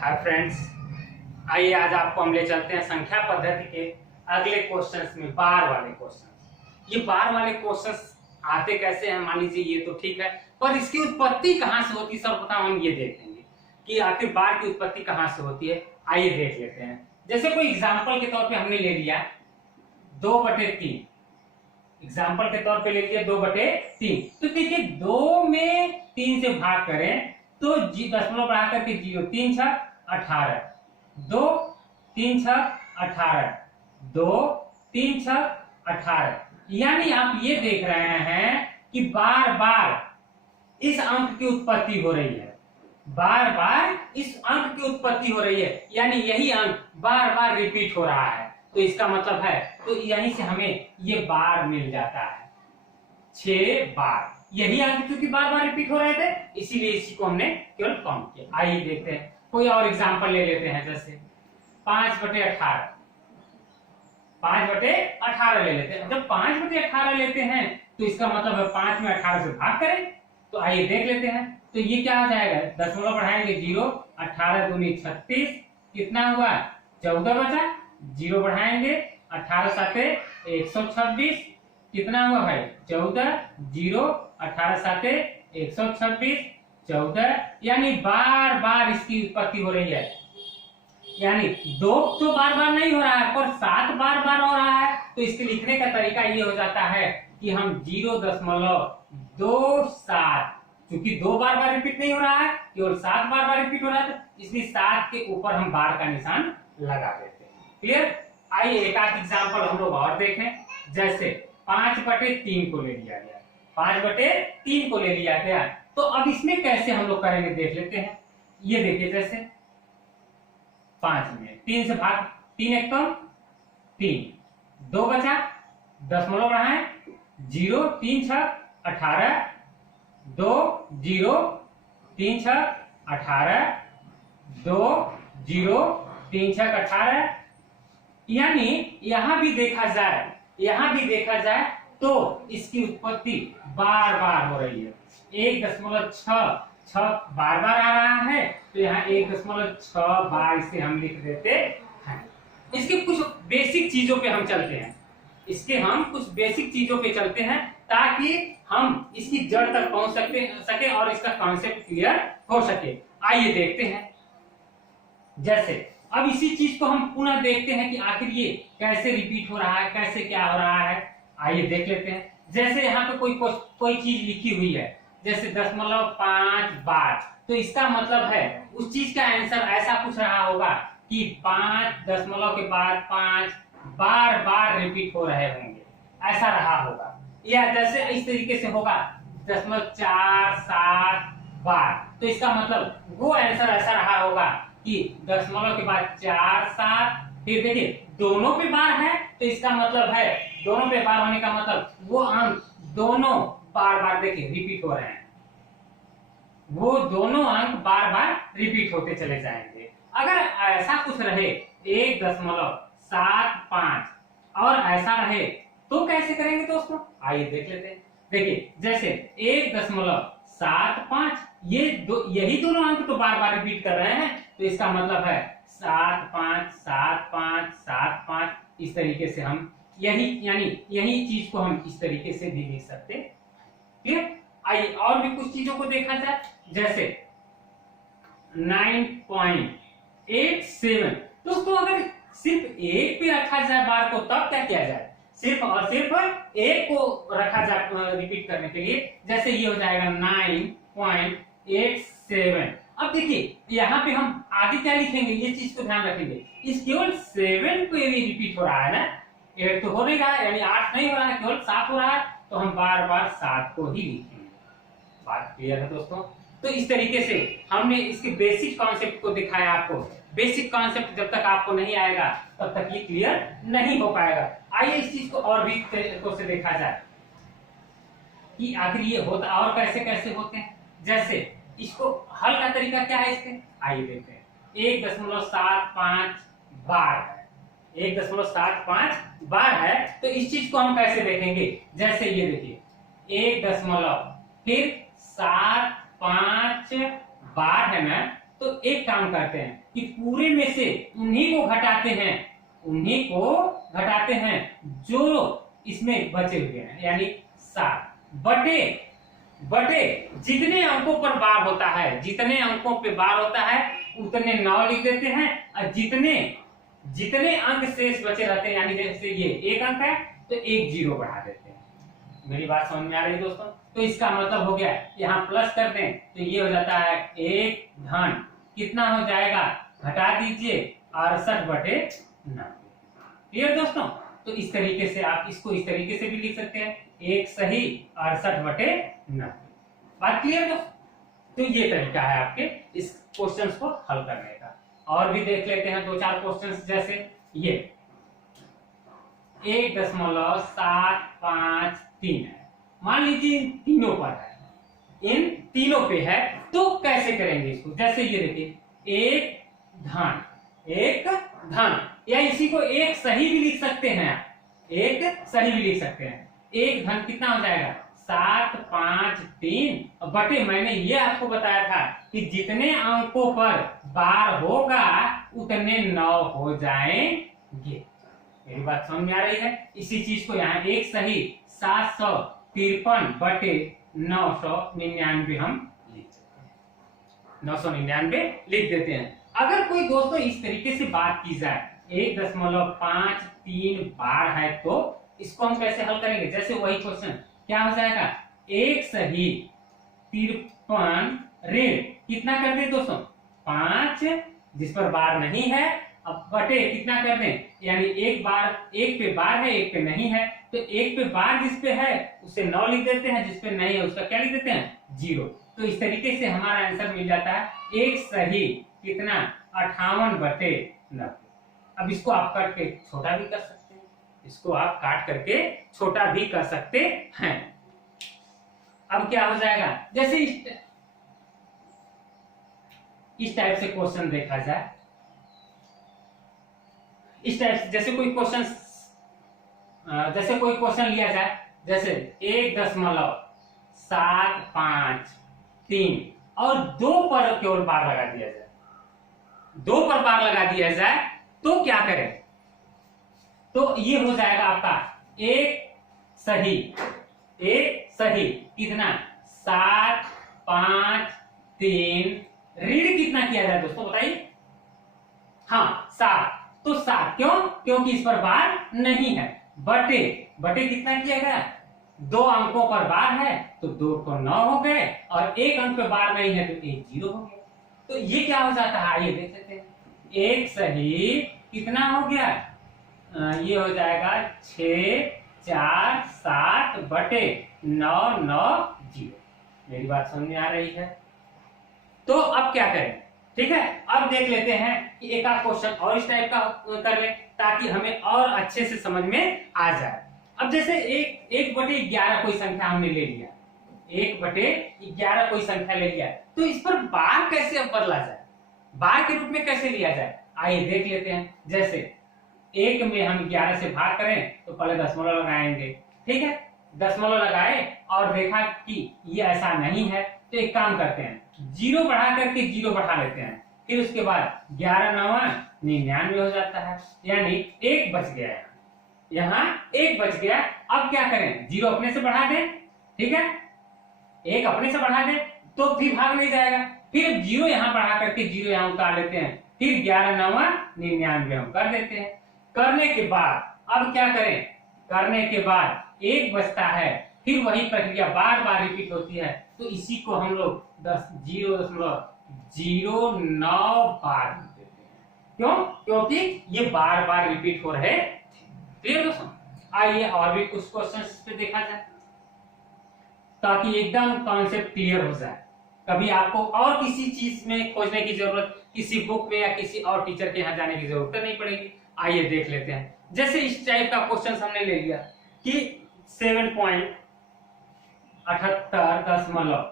Hi friends, आइए आज आपको हम ले चलते हैं संख्या पद्धति के अगले क्वेश्चंस में, बार वाले क्वेश्चंस। ये बार वाले क्वेश्चंस आते कैसे हैं, मान लीजिए ये तो ठीक है, पर इसकी उत्पत्ति कहाँ से होती है सर्वप्रथम हम ये देखेंगे कि आखिर बार की उत्पत्ति कहाँ से होती है। आइए देख लेते हैं। जैसे कोई एग्जाम्पल के तौर पे हमने ले लिया 2/3, एग्जाम्पल के तौर पे ले लिया 2/3। तो देखिए 2 में 3 से भाग करें तो दशमलव बढ़ा करके 0, 3 6 18, 2 3 6 18, 2 3 6 18। यानी आप ये देख रहे हैं कि बार बार इस अंक की उत्पत्ति हो रही है, बार बार इस अंक की उत्पत्ति हो रही है, यानी यही अंक बार बार रिपीट हो रहा है। तो इसका मतलब है, तो यहीं से हमें ये बार मिल जाता है, 6 बार। यही अंक क्योंकि बार बार रिपीट हो रहे थे, इसीलिए इसी को हमने केवल काउंट किया। आइए देखते हैं, कोई और एग्जांपल ले लेते हैं। जैसे 5/18, 5/18 ले लेते हैं। जब 5/18 लेते हैं तो इसका मतलब है 5 में 18 से भाग करें। तो आइए देख लेते हैं। तो ये क्या आ जाएगा, दशमलव बढ़ाएंगे 0, 18 दूनी 36, कितना हुआ 14 बचा। 0 बढ़ाएंगे 18 साथे 126, कितना हुआ भाई 14, 0 18 साथे 126, 14। यानी बार बार इसकी उत्पत्ति हो रही है, यानी 2 तो बार बार नहीं हो रहा है पर 7 बार बार हो रहा है। तो इसके लिखने का तरीका ये हो जाता है कि हम 0.27, क्योंकि 2 बार बार रिपीट नहीं हो रहा है, केवल 7 बार बार रिपीट हो रहा है, इसलिए 7 के ऊपर हम बार का निशान लगा देते हैं। क्लियर। आइए एक आध एग्जाम्पल हम लोग और देखें। जैसे 5/3 को ले लिया गया, 5/3 को ले लिया गया। तो अब इसमें कैसे हम लोग करेंगे देख लेते हैं। ये देखिए, जैसे 5 में 3 से भाग, 3 1 तो 3, 2 बचा, दशमलव बढ़ाएं 0, 3 6 18, 2 0 3 6 18, 2 0 3 6 18। यानी यहां भी देखा जाए तो इसकी उत्पत्ति बार बार हो रही है। 1.6 बार बार आ रहा है, तो यहाँ 1.6 बार इसे हम लिख देते हैं। इसके कुछ बेसिक चीजों पे हम चलते हैं, ताकि हम इसकी जड़ तक पहुंच सके और इसका कॉन्सेप्ट क्लियर हो सके। आइए देखते हैं। जैसे अब इसी चीज को हम पुनः देखते हैं कि आखिर ये कैसे रिपीट हो रहा है, कैसे क्या हो रहा है। आइए देख लेते हैं। जैसे यहाँ पे कोई चीज लिखी हुई है, जैसे 0.5 बार, तो इसका मतलब है उस चीज का आंसर ऐसा पूछ रहा होगा कि 5 दशमलव के बाद 5 बार बार रिपीट हो रहे होंगे, ऐसा रहा होगा। या जैसे इस तरीके से होगा 0.47 बार, तो इसका मतलब वो आंसर ऐसा रहा होगा कि दशमलव के बाद 4 7। फिर देखिए दोनों पे बार है, तो इसका मतलब है दोनों पे बार होने का मतलब वो अंक दोनों बार बार देखिए रिपीट हो रहे हैं, वो दोनों अंक बार बार रिपीट होते चले जाएंगे। अगर ऐसा कुछ रहे 1.75 और ऐसा रहे तो कैसे करेंगे दोस्तों, आइए देख लेते हैं। देखिए जैसे 1.75, यही दोनों अंक तो बार बार रिपीट कर रहे हैं, तो इसका मतलब है 7 5 7 5 7 5। इस तरीके से हम यही चीज को हम इस तरीके से भी लिख सकते हैं। ठीक। आइए और भी कुछ चीजों को देखा जाए। जैसे 9.87 दोस्तों, अगर सिर्फ एक पे रखा जाए बार को तब क्या किया जाए, सिर्फ और सिर्फ एक को रखा जाए रिपीट करने के लिए। जैसे ये हो जाएगा 9.87। अब देखिए यहाँ पे हम आगे क्या लिखेंगे, ये चीज को ध्यान रखेंगे। इस केवल 7 को यदि रिपीट हो रहा है ना, 8 तो हो नहीं रहा है, यानी 8 नहीं हो रहा है, केवल 7 हो रहा है, तो हम बार बार 7 को ही लिखेंगे। बात क्लियर है दोस्तों। तो इस तरीके से हमने इसके बेसिक कॉन्सेप्ट को दिखाया आपको। बेसिक कॉन्सेप्ट जब तक आपको नहीं आएगा तब तक ये क्लियर नहीं हो पाएगा। आइए इस चीज को और भी तरीकों से देखा जाए कि आखिर ये होता और कैसे कैसे होते हैं। जैसे इसको हल का तरीका क्या है इसके, आइए देखते हैं। 1.75 बार है, 1.75 बार है, तो इस चीज को हम कैसे देखेंगे। जैसे ये देखिए 1.7 5 बार है ना, तो एक काम करते हैं, कि पूरे में से उन्हीं को घटाते हैं जो इसमें बचे हुए हैं, यानी 7 बटे जितने अंकों पर बार होता है, जितने अंकों पे बार होता है उतने 9 लिख देते हैं, और जितने अंक शेष बचे रहते हैं, यानी जैसे ये 1 अंक है तो 1 0 बढ़ा देते हैं। मेरी बात समझ में आ रही है दोस्तों? तो इसका मतलब हो गया, यहाँ प्लस कर दें तो ये हो जाता है 1 धन कितना हो जाएगा, घटा दीजिए 68/90। क्लियर दोस्तों? तो इस तरीके से आप इसको इस तरीके से भी लिख सकते हैं, 1 सही 68/90। बात क्लियर दोस्तों? तो ये तरीका है आपके इस क्वेश्चंस को हल करने का। और भी देख लेते हैं 2-4 क्वेश्चंस, जैसे ये 1.753 है, मान लीजिए इन तीनों पर है, इन तीनों पे है, तो कैसे करेंगे इसको? जैसे ये देखिए 1 धन, या इसी को 1 सही भी लिख सकते हैं, 1 सही भी लिख सकते हैं। 1 धन कितना हो जाएगा, 753 बटे, मैंने ये आपको बताया था कि जितने अंकों पर बार होगा उतने 9 हो जाएंगे। मेरी बात समझ में आ रही है? इसी चीज को यहाँ 1 सही 753 बटे 999 हम लिख सकते हैं, 999 लिख देते हैं। अगर कोई दोस्तों इस तरीके से बात की जाए, 1.53 बार है, तो इसको हम कैसे हल करेंगे? जैसे वही क्वेश्चन क्या हो जाएगा, 1 सही 53 ऋण कितना कर दे दोस्तों, 5 जिस पर बार नहीं है, अब बटे कितना कर दें, यानी एक पे बार है, एक पे नहीं है, तो एक पे बार जिस पे है उसे 9 लिख देते हैं, जिस पे नहीं है उसका क्या लिख देते हैं, 0। तो इस तरीके से हमारा आंसर मिल जाता है 1 सही कितना, 58/90। अब इसको आप काट के छोटा भी कर सकते हैं, इसको आप काट करके छोटा भी कर सकते हैं। अब क्या हो जाएगा, जैसे इस टाइप से क्वेश्चन देखा जाए, इस टाइप से जैसे कोई क्वेश्चन लिया जाए, जैसे 1.753 और 2 पर केवल बार लगा दिया जाए, 2 पर बार लगा दिया जाए, तो क्या करें? तो ये हो जाएगा आपका 1 सही कितना, 753 ऋण कितना किया जाए दोस्तों बताइए? हाँ 7, तो 7 क्योंकि इस पर बार नहीं है, बटे कितना किया गया, 2 अंकों पर बार है तो 2 को 9 हो गए, और 1 अंक पे बार नहीं है तो 1 0 हो गया। तो ये क्या हो जाता है, आइए देख सकते हैं, 1 सही कितना हो गया, ये हो जाएगा 647 बटे 990। मेरी बात समझ में आ रही है? तो अब क्या करें, ठीक है? अब देख लेते हैं कि एक आध क्वेश्चन और इस टाइप का कर ले, ताकि हमें और अच्छे से समझ में आ जाए। अब जैसे 1/11 कोई संख्या हमने ले लिया, 1/11 कोई संख्या ले लिया, तो इस पर बार कैसे बदला जाए, बार के रूप में कैसे लिया जाए, आइए देख लेते हैं। जैसे 1 में हम 11 से भाग करें तो पहले दशमलव लगाएंगे, ठीक है? दशमलव लगाए और देखा कि ये ऐसा नहीं है, तो एक काम करते हैं, 0 बढ़ा करके 0 बढ़ा लेते हैं, फिर उसके बाद 11 9 99 हो जाता है, यानी 1 बच गया, यहाँ 1 बच गया। अब क्या करें, 0 अपने से बढ़ा दें, ठीक है? 1 अपने से बढ़ा दें तो फिर भाग नहीं जाएगा, फिर 0 यहाँ बढ़ा करके 0 यहाँ उतार लेते हैं, फिर 11 9 99 हम कर देते हैं। करने के बाद अब क्या करें, करने के बाद 1 बचता है, फिर वही प्रक्रिया बार बार रिपीट होती है, तो इसी को हम लोग 0.09 बार देते हैं। क्यों? क्योंकि ये बार बार रिपीट हो रहे थे। क्लियर दोस्तों? आइए और भी कुछ क्वेश्चन पे देखा जाए, ताकि एकदम कॉन्सेप्ट क्लियर हो जाए। कभी आपको और किसी चीज में खोजने की जरूरत, किसी बुक में या किसी और टीचर के यहाँ जाने की जरूरत नहीं पड़ेगी। आइए देख लेते हैं। जैसे इस टाइप का क्वेश्चन हमने ले लिया कि 7.78 दशमलव,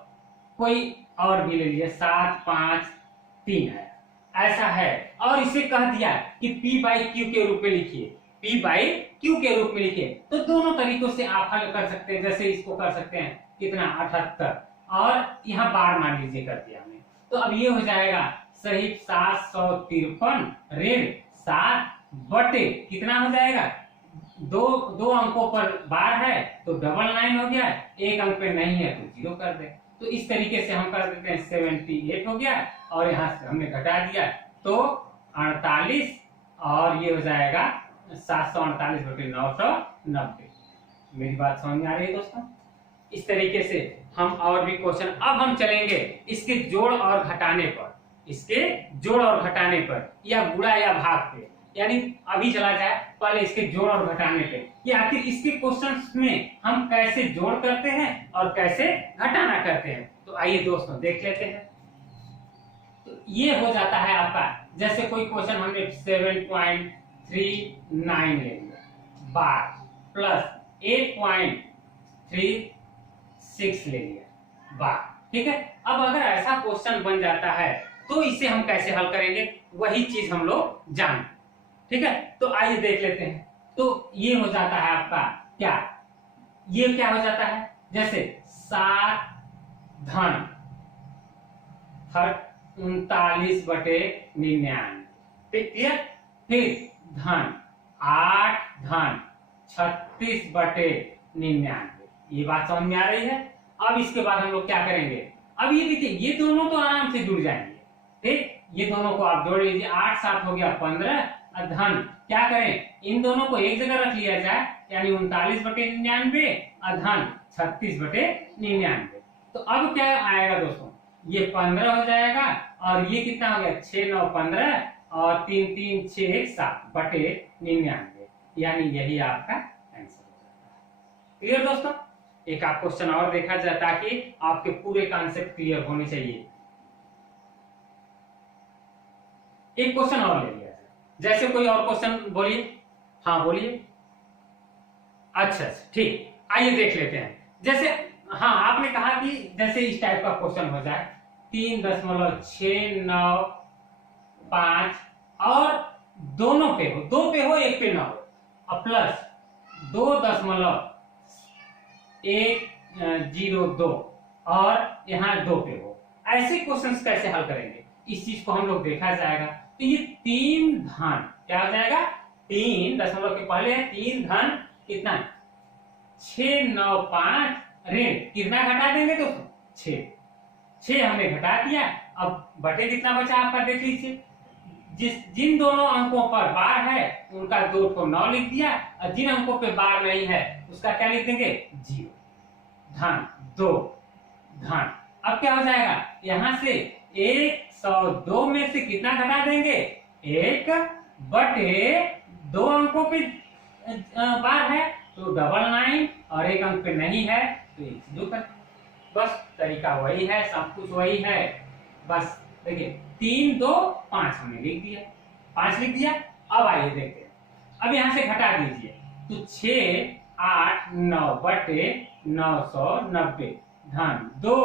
कोई और भी ले लिया 753 है, ऐसा है, और इसे कह दिया कि P/Q के रूप में लिखिए, P/Q के रूप में लिखिए। तो दोनों तरीकों से आप हल कर सकते हैं। जैसे इसको कर सकते हैं कितना, 78, और यहाँ बार मान लीजिए कर दिया हमने, तो अब ये हो जाएगा सही 753 ऋण 7 बटे कितना हो जाएगा, दो अंकों पर बार है तो 99 हो गया, एक अंक पे नहीं है तो 0 कर दे। तो इस तरीके से हम कर देते हैं 78 हो गया और यहाँ से हमने घटा दिया तो 48 और ये हो जाएगा 748 बटे 990। मेरी बात समझ में आ रही है दोस्तों? इस तरीके से हम और भी क्वेश्चन, अब हम चलेंगे इसके जोड़ और घटाने पर, इसके जोड़ और घटाने पर या गुणा या भाग पे, यानी अभी चला जाए पहले इसके जोड़ और घटाने पे कि आखिर इसके क्वेश्चंस में हम कैसे जोड़ करते हैं और कैसे घटाना करते हैं। तो आइए दोस्तों देख लेते हैं। तो ये हो जाता है आपका, जैसे कोई क्वेश्चन हमने 7.39 ले लिया बार प्लस 8.36 ले लिया बार, ठीक है। अब अगर ऐसा क्वेश्चन बन जाता है तो इसे हम कैसे हल करेंगे, वही चीज हम लोग जान, ठीक है। तो आइए देख लेते हैं। तो ये हो जाता है आपका क्या, ये क्या हो जाता है, जैसे 7 धन 39 बटे 99, ठीक है। फिर धन 8 धन 36 बटे 99, ये बात समझ में आ रही है। अब इसके बाद हम लोग क्या करेंगे, अब ये देखिए ये दोनों तो आराम से जुड़ जाएंगे, ठीक। ये दोनों को आप जोड़ लीजिए, 8 7 हो गया 15, धन क्या करें, इन दोनों को एक जगह रख लिया जाए, यानी 39 बटे 99 और धन 36 बटे 99। तो अब क्या आएगा दोस्तों, ये 15 हो जाएगा और ये कितना हो गया 6 9 15 और 3 3 6 1 7 बटे 99, यानी यही आपका आंसर हो जाता है। क्लियर दोस्तों? एक आप क्वेश्चन और देखा जाए ताकि आपके पूरे कॉन्सेप्ट क्लियर होने चाहिए। एक क्वेश्चन और ले लिया जाए, जैसे कोई और क्वेश्चन बोलिए, हाँ बोलिए। अच्छा ठीक, आइए देख लेते हैं। जैसे हाँ आपने कहा कि जैसे इस टाइप का क्वेश्चन हो जाए 3.695 और दोनों पे हो, 2 पे हो 1 पे ना हो, और प्लस 2.102 और यहाँ 2 पे हो, ऐसे क्वेश्चंस कैसे हल करेंगे, इस चीज को हम लोग देखा जाएगा। तो ये 3 धन क्या हो जाएगा, 3 दशमलव के पहले है 3 धन कितना 695 ऋण कितना घटा देंगे दोस्तों 6 हमने घटा दिया। अब बटे कितना बचा आपका देख लीजिए, जिन दोनों अंकों पर बार है उनका 2 को 9 लिख दिया और जिन अंकों पे बार नहीं है उसका क्या लिख देंगे 0 धन 2 धन। अब क्या हो जाएगा, यहाँ से 102 में से कितना घटा देंगे 1 बटे 2 अंकों पे बार है तो 99 और 1 अंक पे नहीं है तो 1 कर, बस तरीका वही है, सब कुछ वही है। बस देखिए 3 2 5 हमने लिख दिया, 5 लिख दिया। अब आइए देखते हैं, अब यहाँ से घटा दीजिए तो 6 8 9 बटे 990 धन 2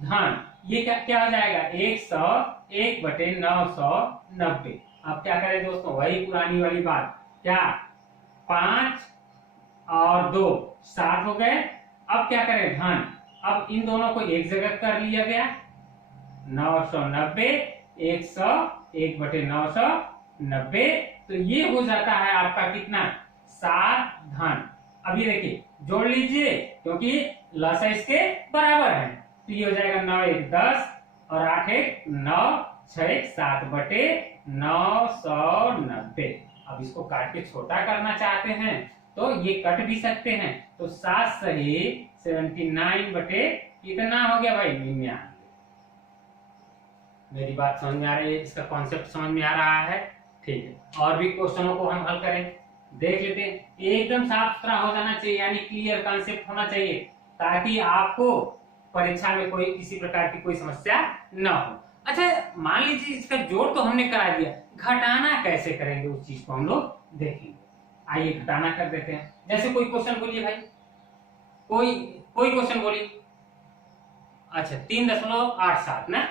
धन ये क्या हो जाएगा 101 बटे 990। अब क्या करें दोस्तों, वही पुरानी वाली बात, क्या 5 और 2 7 हो गए। अब क्या करें धन, अब इन दोनों को एक जगह कर लिया गया 990 101 बटे 990, तो ये हो जाता है आपका कितना 7 धन। अभी देखिए जोड़ लीजिए क्योंकि लसा इसके बराबर है, तो ये हो जाएगा 9 1 10 और 8 1 9 6 1 7 बटे 990। अब इसको काट के छोटा करना चाहते हैं तो ये कट भी सकते हैं, तो 7 सही 79 बटे कितना हो गया भाई 99। मेरी बात समझ में आ रही है, इसका कॉन्सेप्ट समझ में आ रहा है, ठीक है। और भी क्वेश्चनों को हम हल करें, देख लेते हैं। एकदम साफ सुथरा हो जाना चाहिए, यानी क्लियर कॉन्सेप्ट होना चाहिए, ताकि आपको परीक्षा में कोई किसी प्रकार की कोई समस्या न हो। अच्छा मान लीजिए इसका जोड़ तो हमने करा दिया, घटाना कैसे करेंगे उस चीज को हम लोग देखेंगे। आइए घटाना कर देते हैं। जैसे कोई क्वेश्चन बोलिए भाई, कोई क्वेश्चन बोलिए। अच्छा 3.87 ना,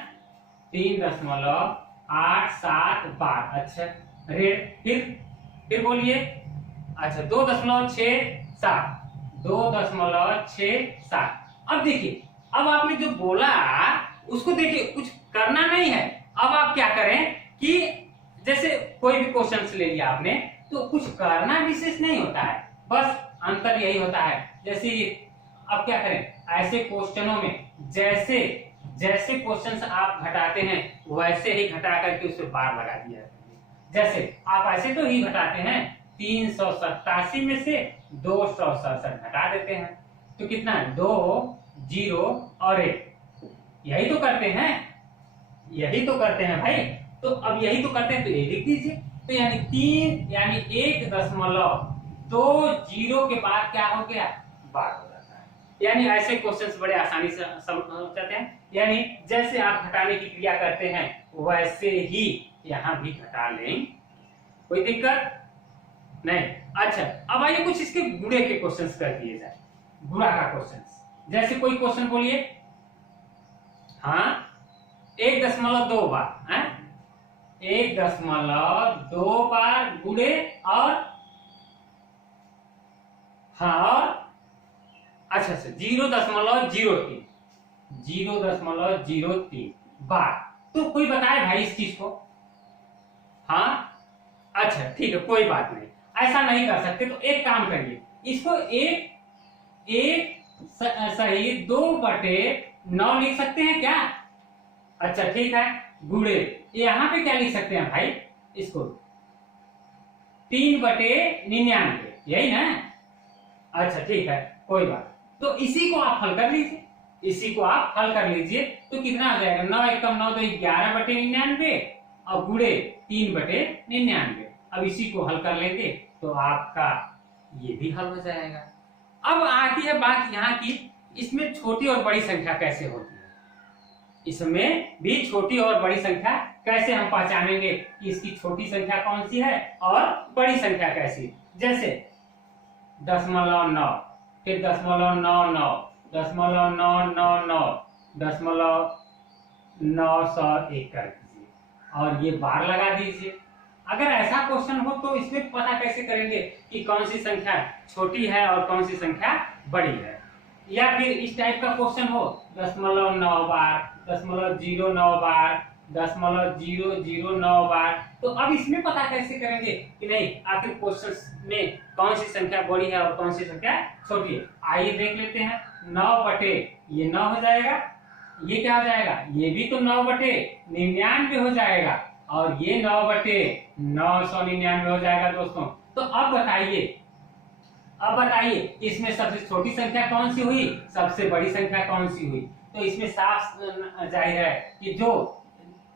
3.87 बार, अच्छा रेड, फिर बोलिए। अच्छा 2.67। अब देखिए, अब आपने जो बोला उसको देखिए, कुछ करना नहीं है, अब आप क्या करें कि जैसे कोई भी क्वेश्चन ले लिया आपने, तो कुछ करना विशेष नहीं होता है, बस अंतर यही होता है। जैसे अब क्या करें, ऐसे क्वेश्चनों में जैसे जैसे क्वेश्चंस आप घटाते हैं वैसे ही घटा करके उस पर बार लगा दिया। जैसे आप ऐसे तो ही घटाते हैं, 387 में से 267 घटा देते हैं, तो कितना है, 2 0 और 1, यही तो करते हैं, यही तो करते हैं भाई। तो अब यही तो करते हैं, तो ये लिख दीजिए। तो यानी 3 यानी 1.20 के बाद क्या हो गया, बार हो जाता है। यानी ऐसे क्वेश्चंस बड़े आसानी से समझ जाते हैं। यानी जैसे आप घटाने की क्रिया करते हैं वैसे ही यहाँ भी घटा लें, कोई दिक्कत नहीं। अच्छा, अब आइए कुछ इसके गुणे के क्वेश्चंस कर दिए जाए। गुणा का क्वेश्चन, जैसे कोई क्वेश्चन बोलिए, हाँ 1.2 बार है, 1.2 बार गुणे और हाँ और अच्छा 0.03 बार। तो कोई बताए भाई इस चीज को, हाँ अच्छा ठीक है, कोई बात नहीं, ऐसा नहीं कर सकते तो एक काम करिए, इसको एक सही 2/9 लिख सकते हैं क्या? अच्छा ठीक है, गुणे यहाँ पे क्या लिख सकते हैं भाई, इसको 3/99, यही ना? अच्छा ठीक है, कोई बात। तो इसी को आप हल कर लीजिए, इसी को आप हल कर लीजिए, तो कितना आ जाएगा, 9 एकम 9 तो 11/99 और गुणे 3/99। अब इसी को हल कर लेंगे तो आपका ये भी हल हो जाएगा। अब आती है बात यहाँ की, इसमें छोटी और बड़ी संख्या कैसे होती है, इसमें भी छोटी और बड़ी संख्या कैसे हम पहचानेंगे कि इसकी छोटी संख्या कौन सी है और बड़ी संख्या कैसी। जैसे 0.9, फिर 0.99, 0.999, 0.901 कर दीजिए और ये बार लगा दीजिए। अगर ऐसा क्वेश्चन हो तो इसमें पता कैसे करेंगे कि कौन सी संख्या छोटी है और कौन सी संख्या बड़ी है। या फिर इस टाइप का क्वेश्चन हो 0.9 बार, 0.09 बार, 0.009 बार, तो अब इसमें पता कैसे करेंगे कि नहीं आखिर क्वेश्चन में कौन सी संख्या बड़ी है और कौन सी संख्या छोटी है। आइए देख लेते हैं, 9/9 हो जाएगा, ये क्या हो जाएगा, ये भी तो 9/99 हो जाएगा और ये 9/999 हो जाएगा दोस्तों। तो अब बताइए इसमें सबसे छोटी संख्या कौन सी हुई, सबसे बड़ी संख्या कौन सी हुई। तो इसमें साफ जाहिर है कि जो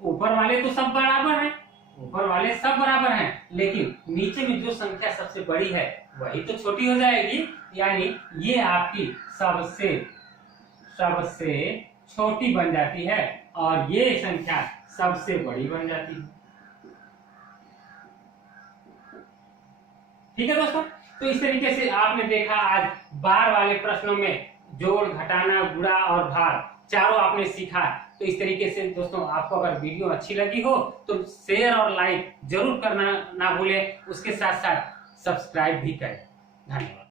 ऊपर वाले तो सब बराबर हैं, ऊपर वाले सब बराबर हैं, लेकिन नीचे में जो संख्या सबसे बड़ी है वही तो छोटी हो जाएगी। यानी ये आपकी सबसे छोटी बन जाती है और ये संख्या सबसे बड़ी बन जाती है। ठीक है दोस्तों, तो इस तरीके से आपने देखा आज बार वाले प्रश्नों में जोड़, घटाना, गुणा और भाग चारों आपने सीखा। तो इस तरीके से दोस्तों आपको अगर वीडियो अच्छी लगी हो तो शेयर और लाइक जरूर करना ना भूलें, उसके साथ साथ सब्सक्राइब भी करें। धन्यवाद।